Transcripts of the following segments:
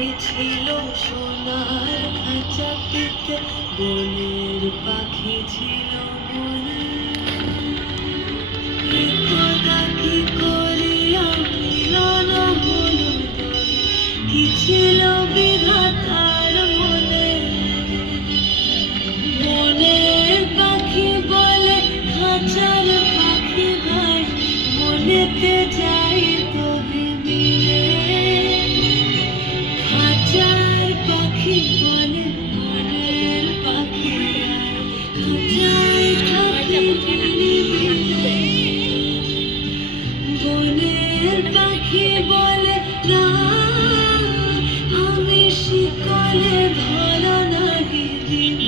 পাখি ছিল সোনার খাঁচাটিতে, বনের পাখি ছিল বনে। একদা কি করিয়া মিলন হলো তবে, কি ছিল বিধাতার মনে। বনের পাখি বলে খাঁচার পাখি ভাই, বনেতে যাই তবে মিলে। খাঁচার পাখি বলে বনের পাখি খাঁচায় থাকি নিরিবিলি। বনের পাখি বলে না, আমি শিকলে ধরা নাহি দিব।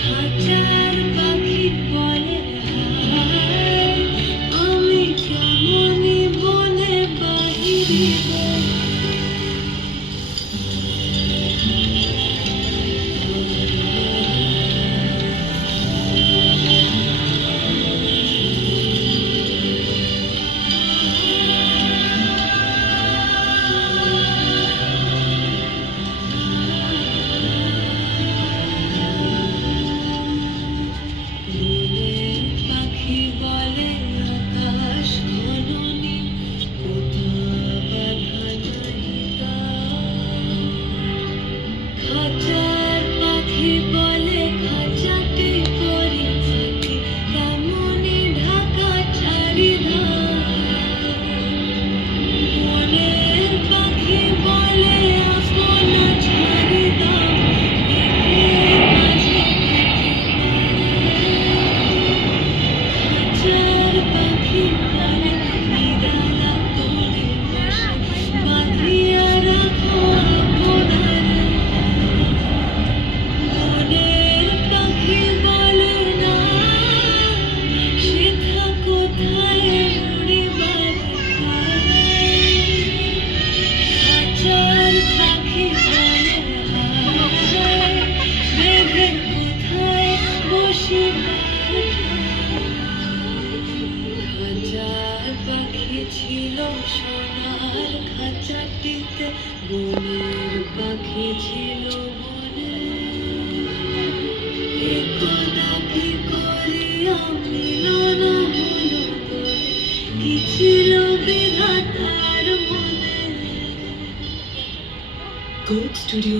খাঁচার পাখি বলে হায়, আমি কেমনি বনে বাহিরিব। বনের পাখি বলে আকাশ ঘন নীল, কোথাও বাধা নাই তার। খাঁচার পাখি বলে খাঁচাটি করি ফাঁকি, কেমনি ঢাকা চারিধার। বনের পাখি বলে আপন ছাড়ি দাও, মেঘের মাঝে খাঁচার পাখি বলে নিরালা করে বসে, বাঁধিয়া রাখো আপনারে। বনের পাখি বলে না, সেথা কোথায় উড়িবার পায়। খাঁচার পাখি বলে হায়, মেঘের কোথায় বসিবার ঠাঁই। খাঁচার পাখি ছিল সোনার খাঁচাটিতে, বনের পাখি ছিল বনে। একদা কি করিয়া মিলন হলো তবে, কি ছিল বিধাতার মনে। Gold Studio